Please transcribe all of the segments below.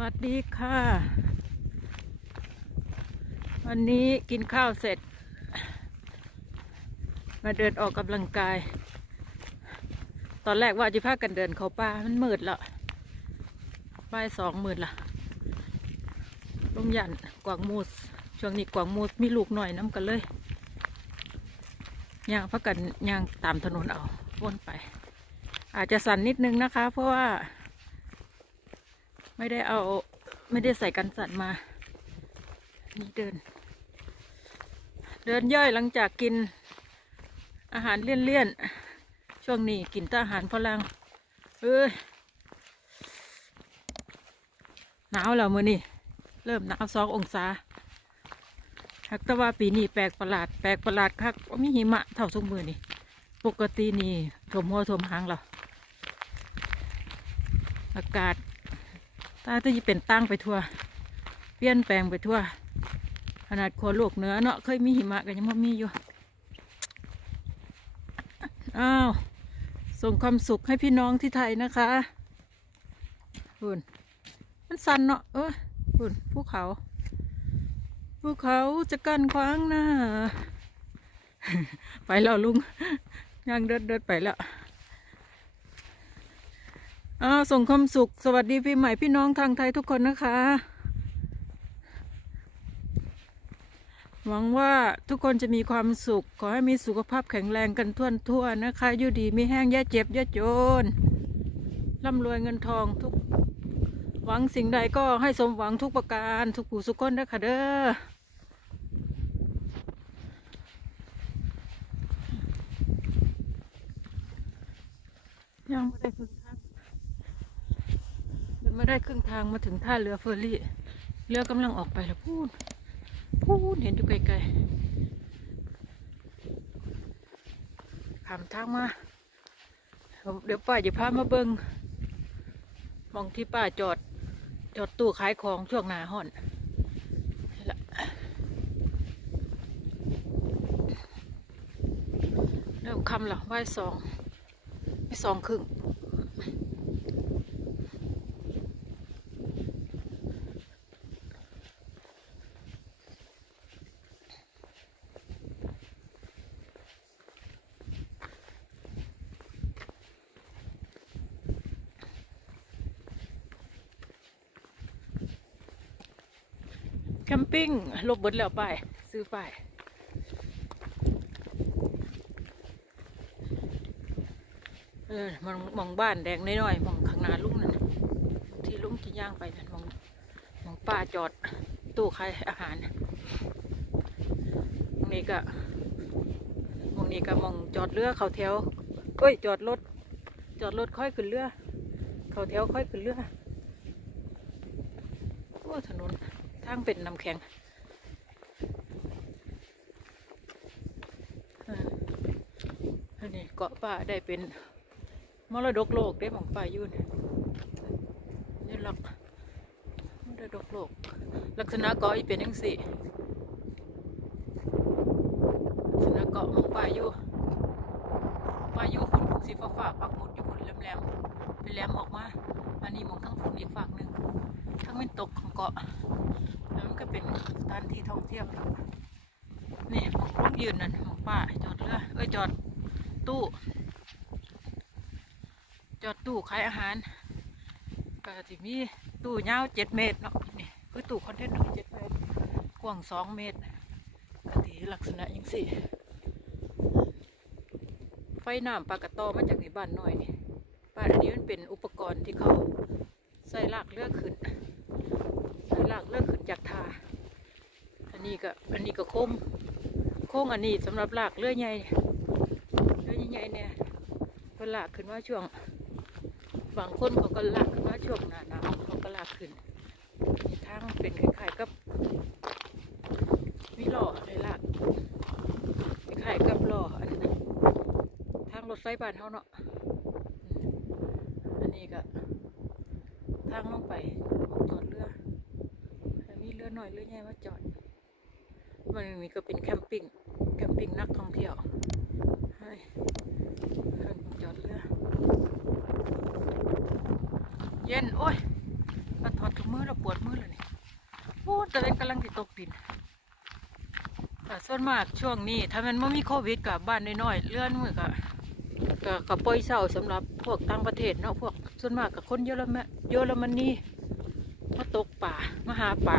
วัสดีค่ะ วันนี้กินข้าวเสร็จ มาเดินออกกำลังกาย ตอนแรกว่าจะพากันเดินเขาป่ามันมืดแล้วบ่ายสองมืดละลุงยันกวางมูสช่วงนี้กวางมูสมีลูกหน่อยน้ำกันเลยย่างพักกันย่างตามถนนเอาวนไป อาจจะสั่นนิดนึงนะคะ เพราะว่า ไม่ได้เอาไม่ได้ใส่กันสั่นมา นี่เดิน เดินย่อยหลังจากกิน อาหารเลี่ยนๆ ช่วงนี้กินแต่อาหารฝรั่งเอ้ยหนาวแล้วมือนี่เริ่มหนาวสององศาหักต่ว่าปีนี้แปลกประหลาด แปลกประหลาดคักว่ามีหิมะเท่าทุกมือนี่ปกตินี่ถมหัวถมหางเราอากาศ ตาจะเป็นตั้งไปทั่ว เปลี่ยนแปลงไปทั่ว ขนาดโคนโลกเหนือเนาะเคยมีหิมะกันยังไม่มีอยู่ อ้าว ส่งความสุขให้พี่น้องที่ไทยนะคะคุณมันสันเนาะ เออคุณภูเขา ภูเขาจะกันขวางหน้า ไปแล้วลุงยังเดินเดินไปแล้ว อ้าวส่งความสุข สวัสดีปีใหม่พี่น้องทางไทยทุกคนนะคะ หวังว่าทุกคนจะมีความสุข ขอให้มีสุขภาพแข็งแรงกันทั่วทั่วนะคะอยู่ดีไม่แห้งแย่เจ็บแย่โจนร่ำรวยเงินทองทุก หวังสิ่งใดก็ให้สมหวังทุกประการทุกผู้สุขคนนะคะเด้อยังไม่ได้ ครึ่งทาได้ครึ่งทางมาถึงท่าเรือเฟอร์รี่ เรือกำลังออกไปแล้วพูด พูดเห็นอยู่ไกลๆขามทางมา เดี๋ยวป้าจะพามาเบิงมองที่ป้าจอด จอดตู้ขายของช่วงหนาห่อนเริ่มคำละบ่ายสองบ่สองครึ่ง มปิ้งลบเบิดแล้วไป ซื้อไปเออมองมองบ้านแดงน้อยๆมองข้างหน้าลุงนั่นน่ะที่ลุงจะย่างไปนั่นมองมองป้าจอดตู้ขายอาหารมองนี้ก็มองนี้ก็มองจอดเรือเขาแถวเอ้ยจอดรถจอดรถค่อยขึ้นเรือ เขาแถวค่อยขึ้นเรือโอ้ถนน ทางเป็นน้ำแข็งอันนี้เกาะป่าได้เป็นมรดกโลกได้ของป่ายุ่นนี่หลักมรดกโลก ลักษณะเกาะอีเป็นยังสี่ลักษณะเกาะของป่ายู่ป่ายู่คุณสีฟ้าฟ้าๆปักหมุดอยู่คุณแหลมๆเป็นแหลมออกมา อันนี้มองทั้งฝุ่นอีกฝากหนึ่งทั้งเป็นตกของเกาะ มันก็เป็นสถานที่ท่องเที่ยวนี่หมองรถยืนนั่นหมองป้าจอดเรือเอ้ยจอดตู้ จอดตู้ขายอาหารก็จะมีตู้ยาวเจ็ดเมตรเนาะนี่คือตู้คอนเทนเนอร์เจ็ดเมตรกว้างสองเมตรก็ที่ลักษณะอย่างสี่ ไฟน้ำปลากระตอมาจากในบ้านหน่อยนี่บ้านอันนี้มันเป็นอุปกรณ์ที่เขาใส่ลากเรือขึ้น หลังเลิกขึ้นจากทาอันนี้ก็อันนี้ก็โค้งโค้งอันนี้สำหรับหลากเลื่อยใหญ่เลื่อยใหญ่เนี่ยก็ลากขึ้นมาช่วงบางคนเขาก็หลากขึ้นมาช่วงหนาหนาวเขาก็หลากขึ้นมีทางเป็นคล้ายๆกับมีล้ออะไรลากคล้ายๆกับล้ออันนั้ทางรถไฟบ้านเขาเนาะอืมอันนี้ก็ ทางลงไปจอดเรือแล้วมีเรือ หน่อยเรือใหญ่าจอด มันมีก็เป็นแคมปิ้ง แคมปิ้งนักท่องเที่ยวให้จอดเรือเย็น โอ้ยป้าถอดถุงมือเราปวดมือเลยนี่โอ้แต่เป็นกำลังติตกดินแต่ส่วนมากช่วงนี้ ถ้ามันไม่มีโควิดกับบ้านน้อยๆเลื่อนมือกับกับกับปล่อยเศร้าสำหรับพวกต่างประเทศเนาะพวกส่วนมากกับคนเยอรมันเยอรมนีมาตกป่ามาหาป่า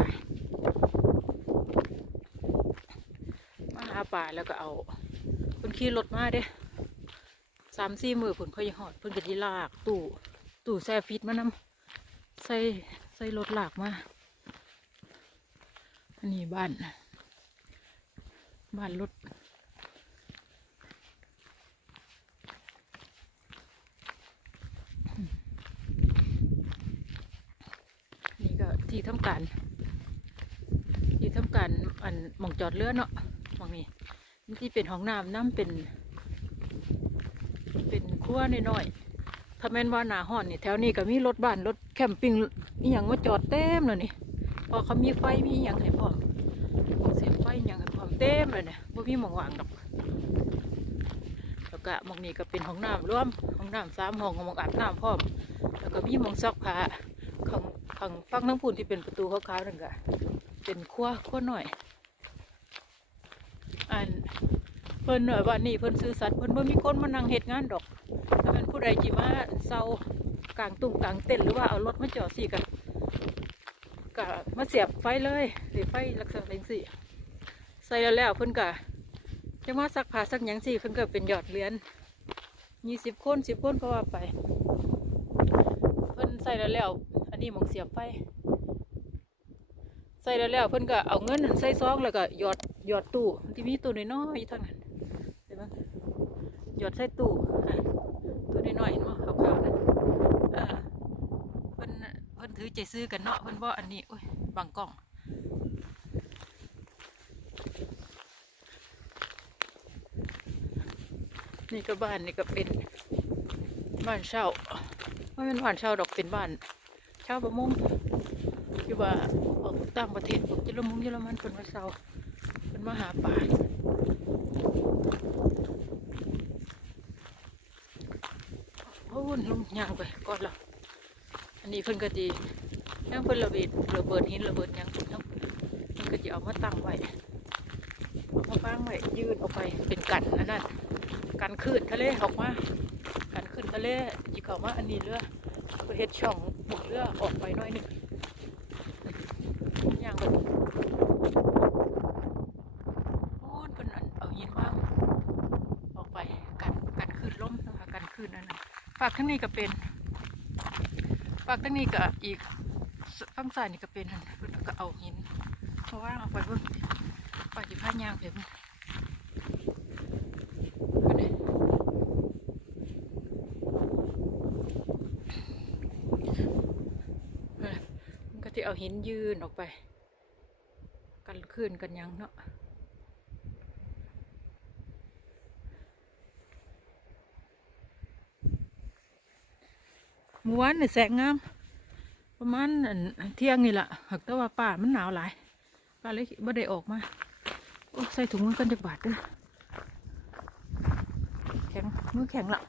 มาหา ป่าแล้วก็เอาคนขี่รถมาเด้สามสี่มือผลค่อยหอดเพิ่นก็ที่ลากตู้ตู้แซ่ฟิตมานำใส่ใส่รถหลากมาอันนี้บ้าน บ้านรถนี่ก็ที่ทำการ ที่ทำการอันหมองจอดเรือเนาะ มองนี้มันที่เป็นห้องน้ำน้ำเป็น เป็นครัวน้อยๆถ้าแม่นว่าหนาห้อนนี่แถวนี้ก็มีรถบ้านรถแคมปิ้งนี่อย่างมาจอดเต็มเลยนี่พอเขามีไฟมีอย่างให้พร้อมเสียไฟอย่างให้พร้อมเต็มเลยเนี่ยบ่มีหมองว่างดอกแล้วก็มองนี้ก็เป็นห้องน้ำร่วมห้องน้ำสามห้องหมองอาบน้ำพร้อมแล้วก็มีมองซักผ้าข้างข้างฟังทั้งพูนที่เป็นประตูขาวๆนั่นก็เป็นครัวครัวหน่อย อันเพิ่นว่านี่เพิ่นซื้อสัตว์เพิ่นบ่มีคนมานั่งเฮ็ดงานดอกถ้าเป็นผู้ใดจีมาเซากลางตุ่งกลางเต็นหรือว่าเอารถมาจอดสิกันก็มาเสียบไฟเลยหรือไฟลักษณะเป็นสิใส่แล้วแล้วเพิ่นก็จะมาซักผ้าซักหยังสิเพิ่นก็เป็นยอดเหรียญยี่สิบคนสิบคนก็ว่าไป เพิ่นใส่แล้วแล้วอันนี้มองเสียบไฟ ใส่แล้วแล้วเพิ่นก็เอาเงินใส่ซองแล้วก็หยอด หยอดตู้ที่มีตู้น้อยๆอยู่ทางนั้นเห็นไหมหยอดใส่ตู้ตัวน้อยๆเห็นบ่ขาวๆนั่นเออเพิ่นเพิ่นถือใจซื้อกันเนาะเพิ่นบ่อันนี้โอ้ยบังกล้องนี่ก็บ้านนี่ก็เป็นบ้านเช่าไม่เป็นบ้านเช่าดอกเป็นบ้านเช่าประมงอยู่ว่าพวกต่างประเทศพวกเยอรมงเยอรมันเพิ่นมาเช่า มาหาปลาโอ้ยลุงยางไปก่อนละอันนี้เพิ่นก็ดีย่างเพิ่นระเบิดระเบิดหินระเบิดยังเพิ่นเนาะเพิ่นก็จะเอามาตั้งไว้เอามาฟังไว้ยืนออกไปเป็นกันอันนั้นกันขึ้นทะเลออกมากันขึ้นทะเลจีเขามาอันนี้เรือเพื่อเฮ็ดช่องหมุนเรือออกไปน่อยหนึ่งย่างไปโอ้ยเพิ่นอันเอาหินวาง ออกไปกันกันคืนล้มนะคะกันคืนนั่นนะ ฝากทั้งนี้ก็เป็นฝากทั้งนี้ก็อีกฝั่งซ้ายนี่ก็เป็นหันเพิ่นก็เอาหินเพราะว่าเอาไปเบิ่งไปจิพายางไปเบิ่งเพิ่นนี่เพิ่นน่ะมันก็จะเอาหินยืนออกไป กันคืนกันยังเนาะ เมื่อวานนี่แสงงาม ประมาณเที่ยงนี่แหละหากแต่ว่าป่ามันหนาวหลายป่าเลยบ่ได้ออกมาโอ้ใส่ถุงมือกันจะบาดด้อแข็งมือแข็งละ